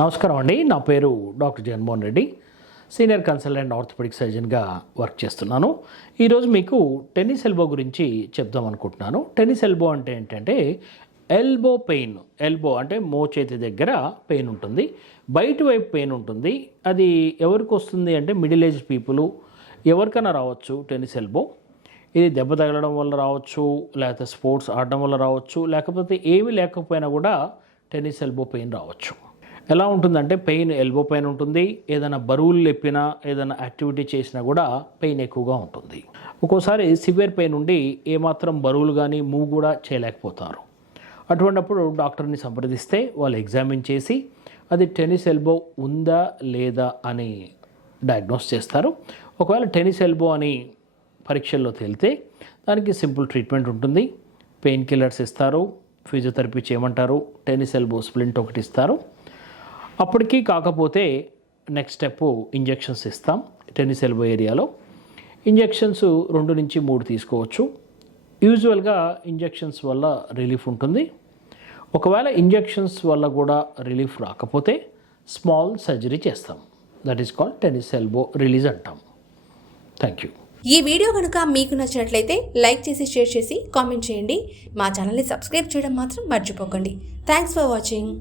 నమస్కారం అండి. నా పేరు doctor Jaganmohan Reddy, senior consultant orthopaedic సర్జన్గా వర్క్ చేస్తున్నాను. ఈరోజు మీకు టెన్నిస్ ఎల్బో గురించి చెప్దాం అనుకుంటున్నాను. టెన్నిస్ ఎల్బో అంటే ఏంటంటే ఎల్బో పెయిన్. ఎల్బో అంటే మోచేతి దగ్గర పెయిన్ ఉంటుంది, బయట వైపు పెయిన్ ఉంటుంది. అది ఎవరికి వస్తుంది అంటే మిడిల్ ఏజ్ పీపుల్ ఎవరికైనా రావచ్చు టెన్నిస్ ఎల్బో. ఇది దెబ్బ తగలడం వల్ల రావచ్చు, లేకపోతే స్పోర్ట్స్ ఆడడం వల్ల రావచ్చు, లేకపోతే ఏమీ లేకపోయినా కూడా టెన్నిస్ ఎల్బో పెయిన్ రావచ్చు. ఎలా ఉంటుందంటే పెయిన్ ఎల్బో పెయిన్ ఉంటుంది. ఏదైనా బరువులు లేపినా, ఏదైనా యాక్టివిటీ చేసినా కూడా పెయిన్ ఎక్కువగా ఉంటుంది. ఒక్కోసారి సివియర్ పెయిన్ ఉండి ఏమాత్రం బరువులు కానీ మూవ్ కూడా చేయలేకపోతారు. అటువంటిప్పుడు డాక్టర్ని సంప్రదిస్తే వాళ్ళు ఎగ్జామిన్ చేసి అది టెన్నిస్ ఎల్బో ఉందా లేదా అని డయాగ్నోస్ చేస్తారు. ఒకవేళ టెన్నిస్ ఎల్బో అని పరీక్షల్లో తేలితే దానికి సింపుల్ ట్రీట్మెంట్ ఉంటుంది. పెయిన్ కిల్లర్స్ ఇస్తారు, ఫిజియోథెరపీ చేయమంటారు, టెన్నిస్ ఎల్బో స్ప్లింట్ ఒకటి ఇస్తారు. అప్పటికీ కాకపోతే నెక్స్ట్ స్టెప్ ఇంజెక్షన్స్ ఇస్తాం. టెన్నిస్ ఎల్బో ఏరియాలో ఇంజెక్షన్స్ 2 నుంచి 3 తీసుకోవచ్చు. యూజువల్గా ఇంజెక్షన్స్ వల్ల రిలీఫ్ ఉంటుంది. ఒకవేళ ఇంజెక్షన్స్ వల్ల కూడా రిలీఫ్ రాకపోతే స్మాల్ సర్జరీ చేస్తాం. That is called tennis elbow release అంటాం. Thank you. ఈ వీడియో కనుక మీకు నచ్చినట్లయితే లైక్ చేసి, షేర్ చేసి, కామెంట్ చేయండి. మా ఛానల్ని సబ్స్క్రైబ్ చేయడం మాత్రం మర్చిపోకండి. Thanks for watching.